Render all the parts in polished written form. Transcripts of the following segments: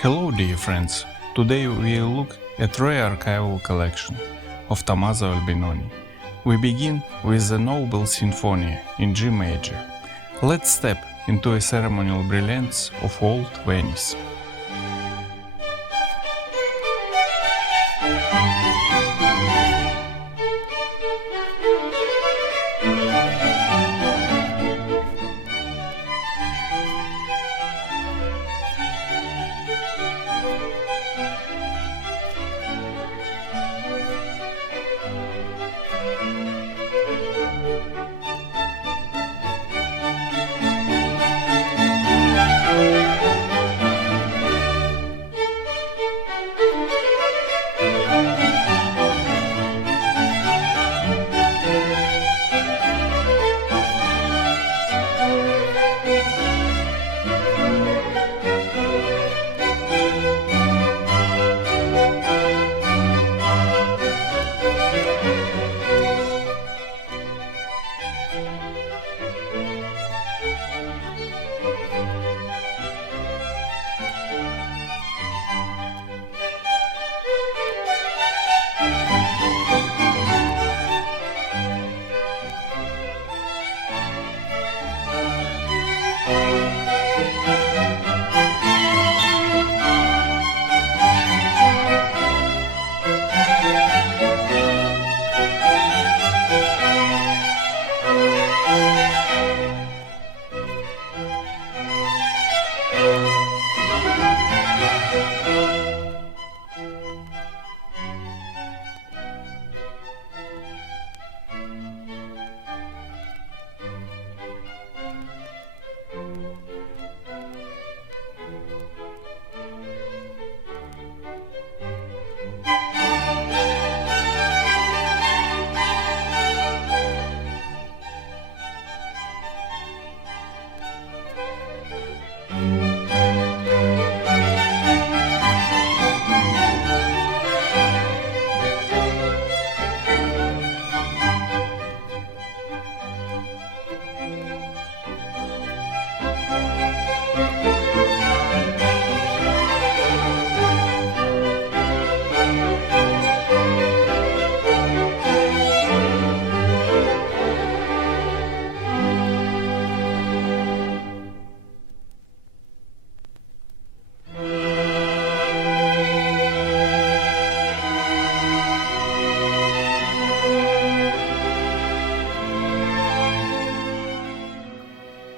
Hello dear friends, today we'll look at rare archival collection of Tomaso Albinoni. We begin with the noble Sinfonia in G major. Let's step into a ceremonial brilliance of old Venice.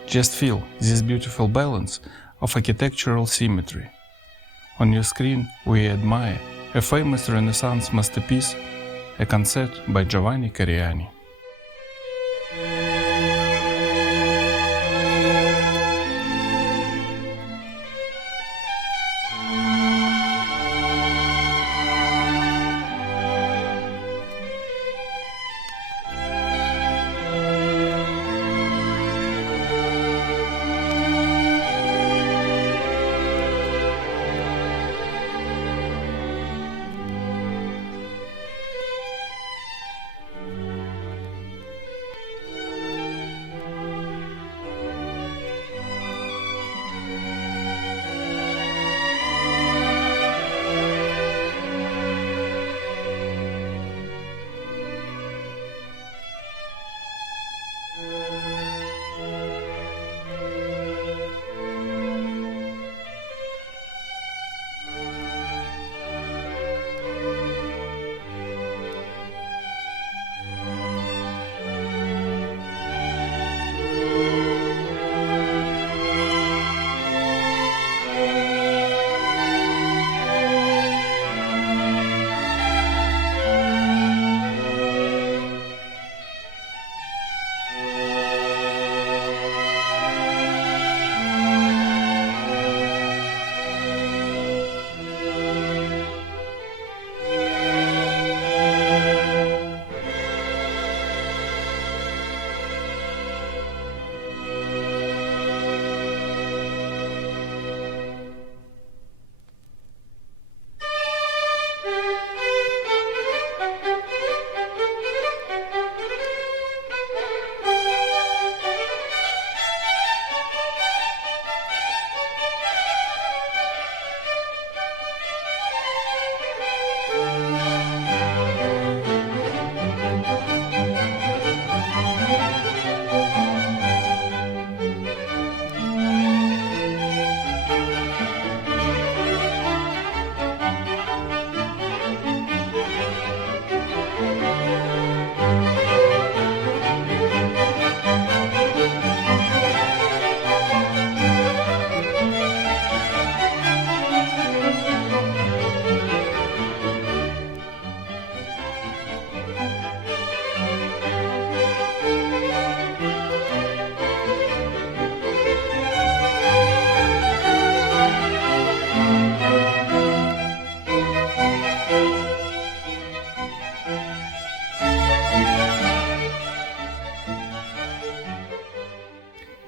Just feel this beautiful balance of architectural symmetry. On your screen we admire a famous Renaissance masterpiece, a Concerto by Giovanni Cariani.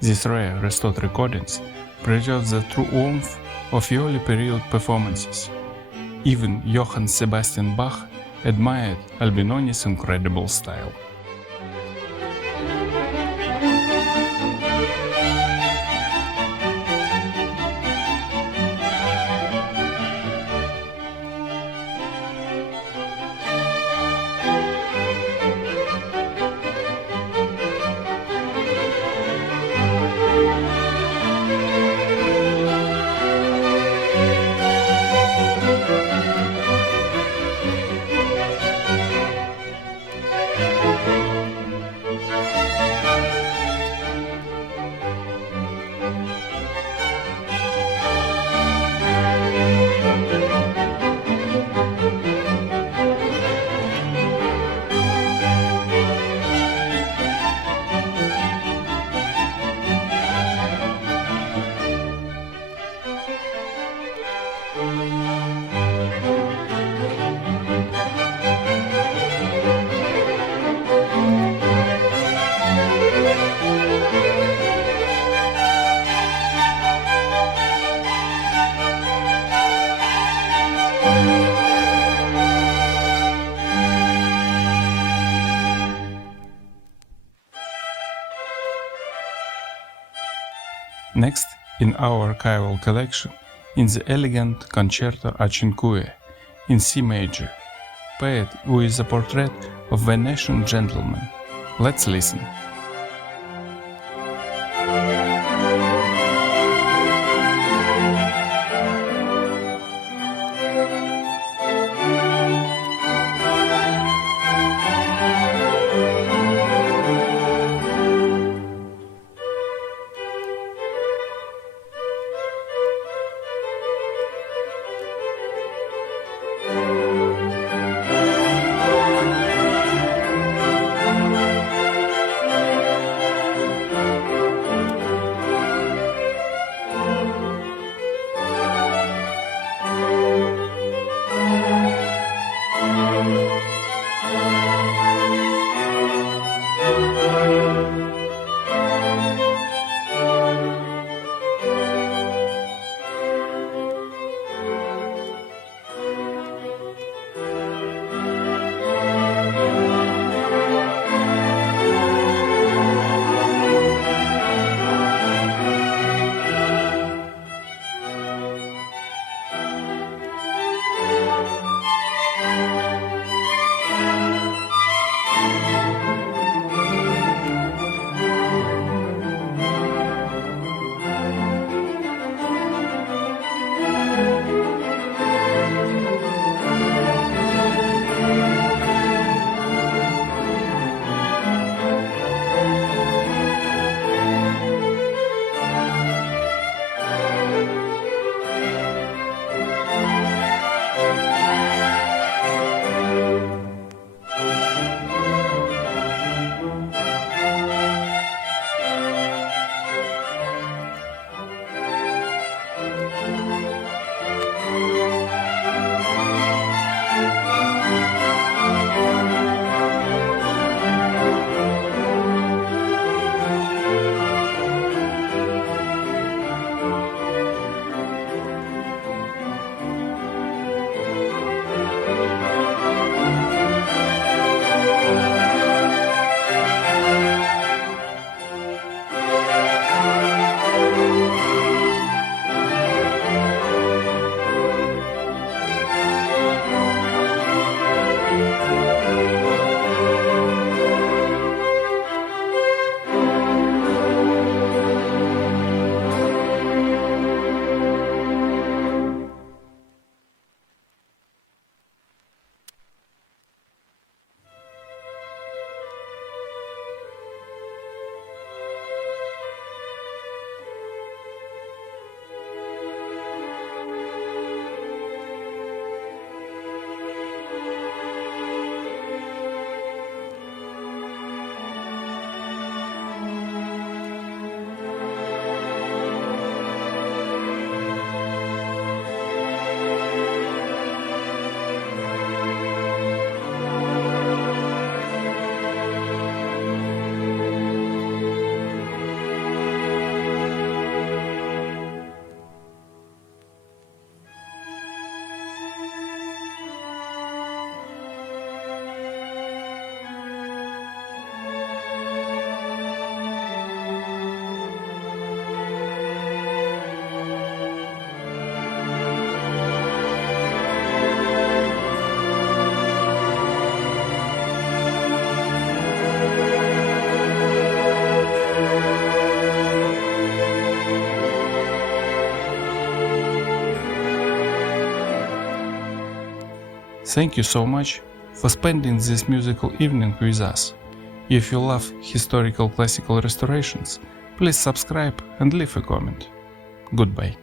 These rare restored recordings preserve the true warmth of early period performances. Even Johann Sebastian Bach admired Albinoni's incredible style. Next, in our archival collection, is the elegant Concerto a Cinque in C major, paired with a portrait of Venetian gentleman. Let's listen. Thank you so much for spending this musical evening with us. If you love historical classical restorations, please subscribe and leave a comment. Goodbye.